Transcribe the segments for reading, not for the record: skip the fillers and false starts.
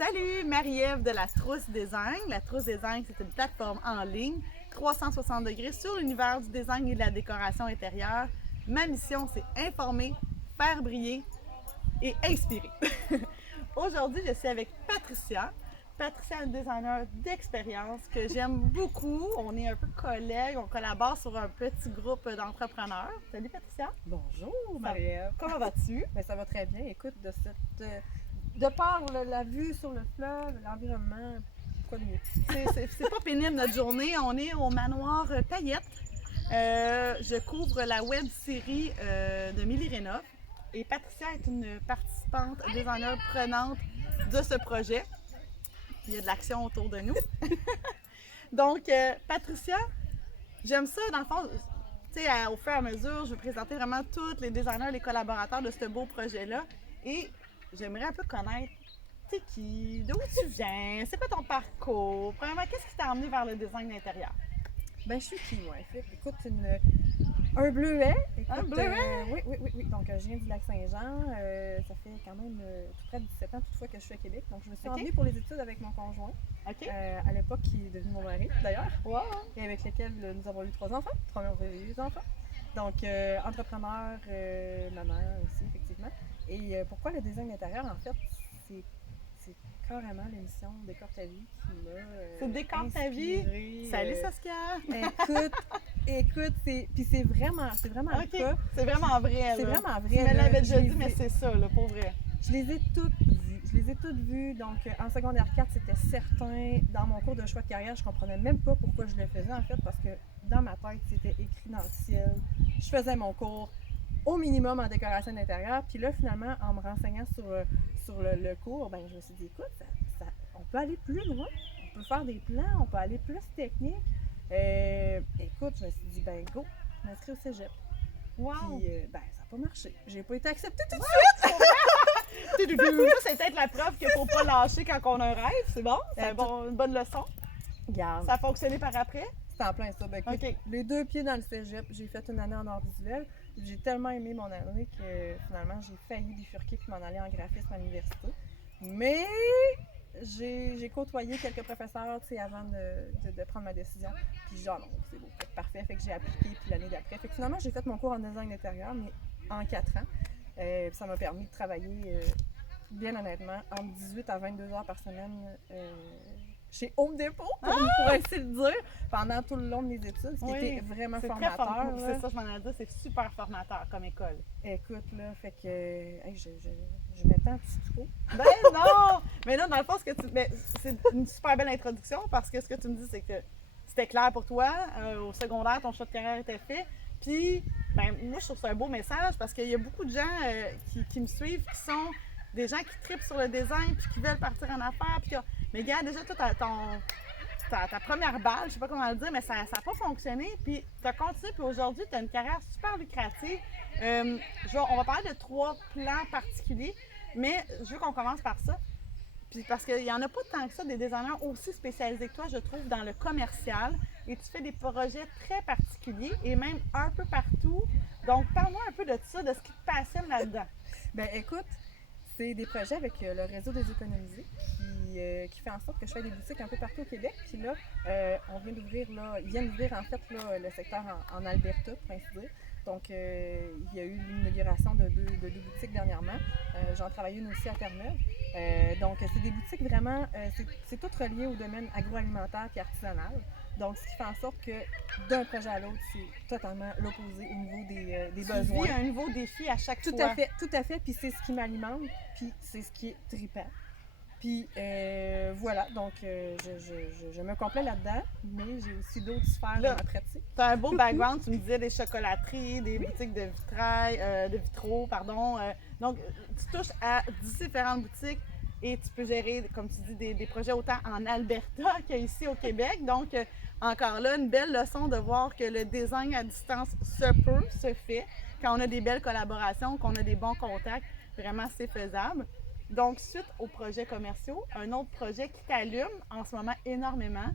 Salut, Marie-Ève de la Trousse Design. La Trousse Design, c'est une plateforme en ligne, 360 degrés sur l'univers du design et de la décoration intérieure. Ma mission, c'est informer, faire briller et inspirer. Aujourd'hui, je suis avec Patricia. Patricia est une designer d'expérience que j'aime beaucoup. On est un peu collègues, on collabore sur un petit groupe d'entrepreneurs. Salut Patricia. Bonjour Marie-Ève. Comment vas-tu? Ben, ça va très bien. Écoute, de par la vue sur le fleuve, l'environnement, quoi de mieux? C'est pas pénible notre journée. On est au manoir Paillette. Je couvre la web série de Milly Rénov. Et Patricia est une participante, designer prenante de ce projet. Il y a de l'action autour de nous. Donc, Patricia, j'aime ça, dans le fond, tu sais, au fur et à mesure, je vais présenter vraiment tous les designers, les collaborateurs de ce beau projet-là. Et j'aimerais un peu connaître, tu sais qui, d'où tu viens, c'est quoi ton parcours, premièrement, qu'est-ce qui t'a amené vers le design d'intérieur? Ben, je suis qui, moi? Écoute, un bleuet. Écoute, Un bleuet? Oui. Donc, je viens du Lac-Saint-Jean. Ça fait quand même tout près de 17 ans, toutefois, que je suis à Québec. Donc, je me suis emmenée pour les études avec mon conjoint. OK. À l'époque, qui est devenu mon mari, d'ailleurs. Wow. Et avec lequel nous avons eu 3 enfants. 3 merveilleux enfants. Donc, entrepreneur, maman aussi, effectivement. Et pourquoi le design d'intérieur? En fait, c'est carrément l'émission Décore ta vie qui m'a C'est Décore ta vie? Salut Saskia! Écoute, c'est vraiment le OK. cas. C'est vraiment vrai, C'est là. vraiment vrai. Tu me là. l'avais déjà Je dit, les mais ai- c'est ça, là, pour vrai. Je les ai toutes vues. Donc, en secondaire 4, c'était certain. Dans mon cours de choix de carrière, je comprenais même pas pourquoi je le faisais, en fait, parce que dans ma tête, c'était écrit dans le ciel. Je faisais mon cours au minimum en décoration d'intérieur. Puis là, finalement, en me renseignant sur le cours, ben, je me suis dit, écoute, on peut aller plus loin. On peut faire des plans, on peut aller plus technique. Écoute, je me suis dit, ben, go, je m'inscris au cégep. Wow! Puis, ben, ça n'a pas marché. J'ai pas été acceptée tout de Ça, c'est peut-être la preuve qu'il ne faut pas lâcher quand on a un rêve, c'est bon? C'est une bonne leçon. suite. Garde. Ça a fonctionné par après? C'est en plein ça. Ben, écoute, OK. les 2 pieds dans le cégep, j'ai fait une année en art visuel. J'ai tellement aimé mon année que finalement, j'ai failli bifurquer puis m'en aller en graphisme à l'université. Mais j'ai côtoyé quelques professeurs, tu sais, avant de prendre ma décision. Puis genre, non, c'est beau, parfait. Fait que j'ai appliqué puis l'année d'après. Fait que finalement, j'ai fait mon cours en design d'intérieur, mais en 4 ans. Puis ça m'a permis de travailler, bien honnêtement, entre 18 à 22 heures par semaine chez Home Depot, pour ainsi le dire, pendant tout le long de mes études, ce qui Oui, était vraiment c'est très formateur. formateur. là. C'est ça, je m'en ai dit, c'est super formateur comme école. Écoute, là, fait que hey, je m'étends un petit trop. Ben non! Mais là, dans le fond, c'est une super belle introduction parce que ce que tu me dis, c'est que c'était clair pour toi. Au secondaire, ton choix de carrière était fait. Puis, ben, moi, je trouve ça un beau message parce qu'il y a beaucoup de gens qui me suivent qui sont des gens qui trippent sur le design puis qui veulent partir en affaires. Puis mais gars, déjà, toi, ta première balle, je sais pas comment le dire, mais ça n'a pas fonctionné. Puis tu as continué, puis aujourd'hui, tu as une carrière super lucrative. On va parler de 3 plans particuliers, mais je veux qu'on commence par ça. Puis parce qu'il n'y en a pas tant que ça, des designers aussi spécialisés que toi, je trouve, dans le commercial. Et tu fais des projets très particuliers et même un peu partout. Donc, parle-moi un peu de ça, de ce qui te passionne là-dedans. Ben écoute, c'est des projets avec le réseau des économisés qui fait en sorte que je fais des boutiques un peu partout au Québec. Puis là, ils viennent d'ouvrir en fait là, le secteur en Alberta, pour ainsi dire. Donc, il y a eu l'inauguration de deux boutiques dernièrement. J'en travaille une aussi à Terre-Neuve. Donc, c'est des boutiques vraiment, c'est tout relié au domaine agroalimentaire et artisanal. Donc, ce qui fait en sorte que d'un projet à l'autre, c'est totalement l'opposé au niveau des besoins. Tu vis un nouveau défi à chaque Tout fois. tout à fait. Puis c'est ce qui m'alimente, puis c'est ce qui est trippant. Puis voilà, donc je me complais là-dedans, mais j'ai aussi d'autres sphères Là, dans ma pratique. Tu as un beau background, tu me disais des chocolateries, des boutiques de vitraux, pardon. Donc, tu touches à 10 différentes boutiques et tu peux gérer, comme tu dis, des projets autant en Alberta qu'ici au Québec. Donc, encore là, une belle leçon de voir que le design à distance se fait. Quand on a des belles collaborations, qu'on a des bons contacts, vraiment, c'est faisable. Donc, suite aux projets commerciaux, un autre projet qui t'allume en ce moment énormément,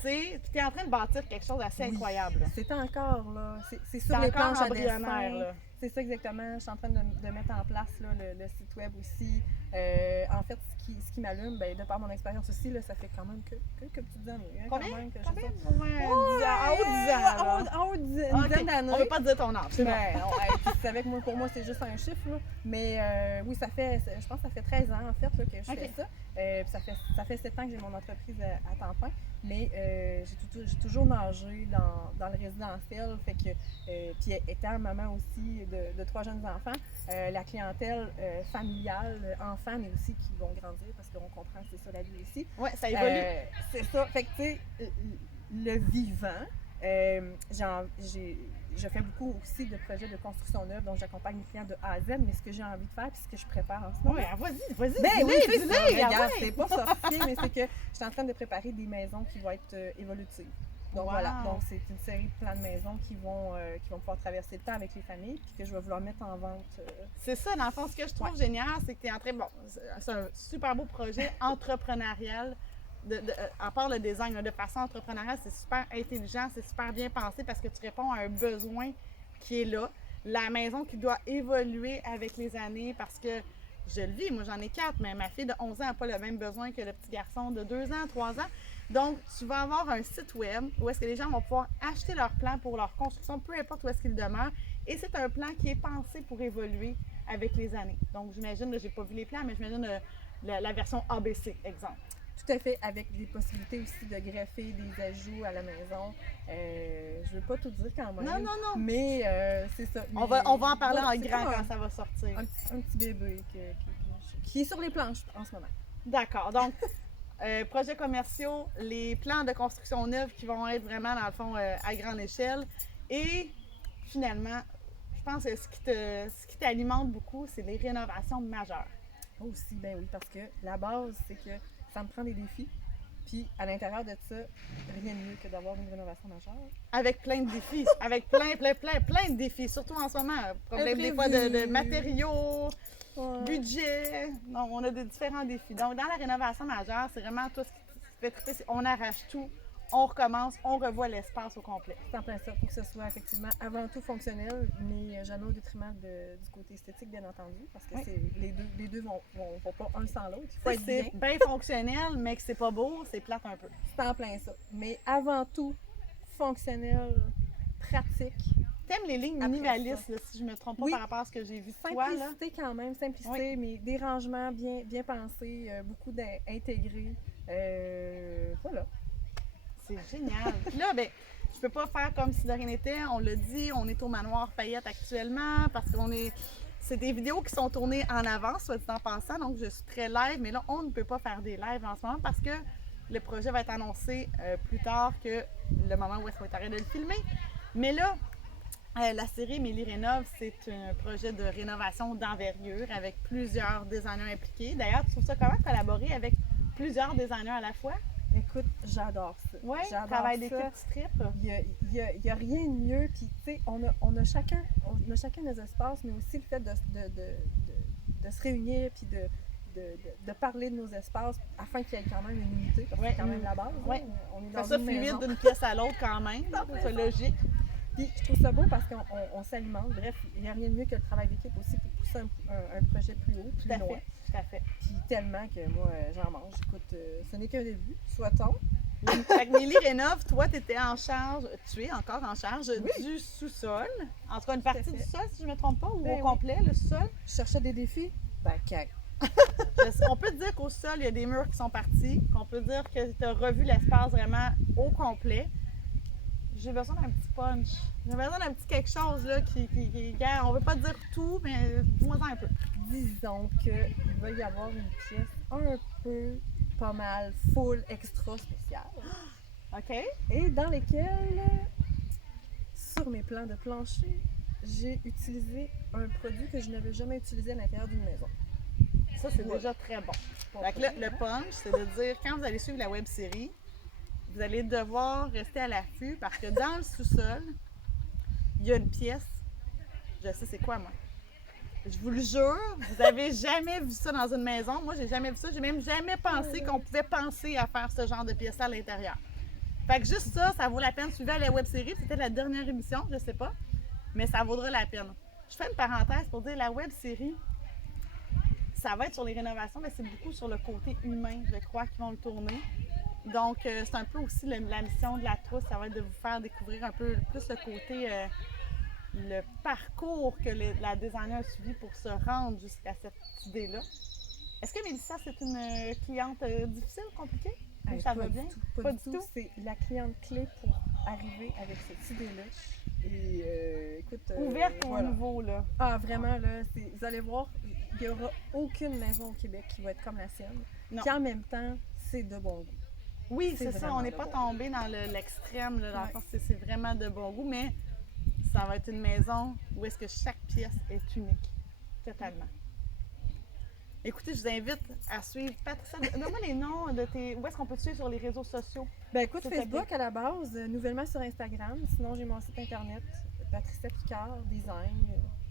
tu es en train de bâtir quelque chose d'assez incroyable. C'est encore, là, c'est sur C'est les encore planches à embryonnaire, dessin. là. C'est ça exactement. Je suis en train de mettre en place là, le site web aussi. En fait, ce qui qui m'allume, ben, de par mon expérience aussi, là, ça fait quand même quelques petites années. Hein, Combien? Quand même, que je Combien? sais Ouais, 10 ans. En haut de 10 ans. là. En haut de Ah, une ok. dizaine d'années. On veut pas dire ton âge, c'est bon. Ben, non, tu savais que pour moi, c'est juste un chiffre. Là. Mais oui, je pense que ça fait 13 ans en fait là, que je fais ça. Puis ça fait 7 ans que j'ai mon entreprise à temps plein. Mais j'ai toujours nagé dans le résidentiel. Fait que, puis étant maman aussi de 3 jeunes enfants, la clientèle familiale, enfants, mais aussi qui vont grandir parce qu'on comprend que c'est ça la vie aussi. Oui, ça évolue. C'est ça. Fait que, tu sais, le vivant, je fais beaucoup aussi de projets de construction neuve, donc j'accompagne les clients de A à Z, mais ce que j'ai envie de faire, puis ce que je prépare en ce moment. Oui, vas-y. Ben oui, c'est ça. dis-le, Regarde, c'est pas sorti, mais c'est que je suis en train de préparer des maisons qui vont être évolutives. Donc Wow. voilà, donc c'est une série de plans de maisons qui vont pouvoir traverser le temps avec les familles, puis que je vais vouloir mettre en vente. C'est ça, dans le fond, ce que je trouve génial, c'est que tu es en train, bon, c'est un super beau projet entrepreneurial, à part le design, là, de façon entrepreneuriale, c'est super intelligent, c'est super bien pensé parce que tu réponds à un besoin qui est là. La maison qui doit évoluer avec les années parce que je le vis, moi j'en ai 4, mais ma fille de 11 ans n'a pas le même besoin que le petit garçon de 2 ans, 3 ans. Donc, tu vas avoir un site web où est-ce que les gens vont pouvoir acheter leur plan pour leur construction, peu importe où est-ce qu'ils demeurent. Et c'est un plan qui est pensé pour évoluer avec les années. Donc, j'imagine, je n'ai pas vu les plans, mais j'imagine la version ABC, exemple. Tout à fait, avec des possibilités aussi de greffer des ajouts à la maison. Je veux pas tout dire quand même. Non. Mais c'est ça. On va en parler voilà, en grand quand ça va sortir. Un petit bébé qui est sur les planches en ce moment. D'accord. Donc, projets commerciaux, les plans de construction neuve qui vont être vraiment, dans le fond, à grande échelle. Et finalement, je pense que ce qui t'alimente beaucoup, c'est les rénovations majeures. Aussi, ben oui, parce que la base, c'est que ça me prend des défis. Puis, à l'intérieur de ça, rien de mieux que d'avoir une rénovation majeure. Avec plein de défis. Avec plein de défis. Surtout en ce moment. Problème des fois de matériaux, budget. Non, on a des différents défis. Donc, dans la rénovation majeure, c'est vraiment tout ce qui fait triper. On arrache tout, on recommence, on revoit l'espace au complet. C'est en plein ça, pour que ce soit effectivement avant tout fonctionnel, mais jamais au détriment du côté esthétique, bien entendu, parce que les deux vont pas un sans l'autre. Il faut être bien. C'est bien fonctionnel, mais que c'est pas beau, c'est plate un peu. C'est en plein ça. Mais avant tout, fonctionnel, pratique. T'aimes les lignes minimalistes, là, si je me trompe pas par rapport à ce que j'ai vu de toi, là. Simplicité quand même, simplicité, mais des rangements bien pensés, beaucoup intégrés. Voilà. C'est génial. Puis là, ben, je peux pas faire comme si de rien n'était. On l'a dit, on est au manoir Fayette actuellement parce c'est des vidéos qui sont tournées en avance, soit dit en passant, donc je suis très live, mais là, on ne peut pas faire des lives en ce moment parce que le projet va être annoncé plus tard que le moment où est-ce qu'on est arrêté de le filmer. Mais là, la série Mélie Rénove, c'est un projet de rénovation d'envergure avec plusieurs designers impliqués. D'ailleurs, tu trouves ça comment collaborer avec plusieurs designers à la fois? Écoute, j'adore ça. Oui, j'adore travail d'équipe, tu tripes. Il y a rien de mieux. Puis, tu sais, on a chacun nos espaces, mais aussi le fait de se réunir puis de parler de nos espaces afin qu'il y ait quand même une unité. Parce que c'est quand même la base. Oui. On est dans ça une fluide maison. d'une pièce à l'autre quand même. C'est logique. Puis, je trouve ça beau parce qu'on s'alimente. Bref, il n'y a rien de mieux que le travail d'équipe aussi pour pousser un projet plus haut, plus loin. Tout à fait. Puis tellement que moi, j'en mange. Écoute, ce n'est qu'un début, soit-on. Fait que Mélie Rénove, toi, tu es encore en charge du sous-sol. En tout cas, une partie du sol, si je ne me trompe pas, ou au complet, le sous-sol. Je cherchais des défis. Ben, On peut dire qu'au sol, il y a des murs qui sont partis, qu'on peut dire que tu as revu l'espace vraiment au complet. J'ai besoin d'un petit punch. J'ai besoin d'un petit quelque chose là, qui on ne veut pas dire tout, mais dis-moi-en un peu. Disons qu'il va y avoir une pièce un peu, pas mal, full, extra spéciale. OK. Et dans lesquelles, sur mes plans de plancher, j'ai utilisé un produit que je n'avais jamais utilisé à l'intérieur d'une maison. Ça, c'est déjà très bon. Donc là, le punch, c'est de dire, quand vous allez suivre la web-série, vous allez devoir rester à l'affût parce que dans le sous-sol, il y a une pièce. Je sais c'est quoi, moi. Je vous le jure, vous avez jamais vu ça dans une maison. Moi, j'ai jamais vu ça. J'ai même jamais pensé qu'on pouvait penser à faire ce genre de pièce-là à l'intérieur. Fait que juste ça, ça vaut la peine. Suivez la web-série. C'était la dernière émission, je sais pas. Mais ça vaudra la peine. Je fais une parenthèse pour dire la web-série, ça va être sur les rénovations, mais c'est beaucoup sur le côté humain, je crois, qu'ils vont le tourner. Donc, c'est un peu aussi la mission de la trousse, ça va être de vous faire découvrir un peu plus le côté, le parcours que la designer a suivi pour se rendre jusqu'à cette idée-là. Est-ce que Mélissa, c'est une cliente difficile, compliquée? Ou ça va bien? Pas du tout. C'est la cliente clé pour arriver avec cette idée-là. Et écoute. Ouverte au nouveau, là. Ah, vraiment, là, vous allez voir, il n'y aura aucune maison au Québec qui va être comme la sienne. Non. Puis en même temps, c'est de bon goût. Oui, c'est ça. On n'est pas tombé dans l'extrême, là. Dans le fond, c'est vraiment de bon goût, mais ça va être une maison où est-ce que chaque pièce est unique. Totalement. Écoutez, je vous invite à suivre Patricia. Donne-moi les noms de tes. Où est-ce qu'on peut te suivre sur les réseaux sociaux? Ben écoute, Facebook à la base, nouvellement sur Instagram. Sinon, j'ai mon site internet, Patricia Picard Design.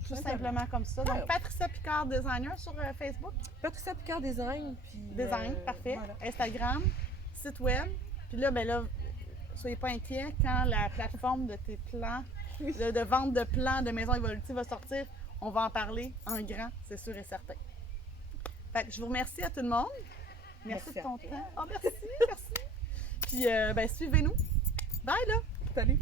Tout simplement comme ça. Donc, Patricia Picard Designer sur Facebook. Patricia Picard Design. Puis, Design, parfait. Voilà. Instagram, site web. Puis là, ben là, soyez pas inquiets, quand la plateforme de tes plans, de vente de plans de maisons évolutives va sortir, on va en parler en grand, c'est sûr et certain. Fait que je vous remercie à tout le monde. Merci de ton temps. Oh, merci, merci. Puis, ben, suivez-nous. Bye, là. Salut.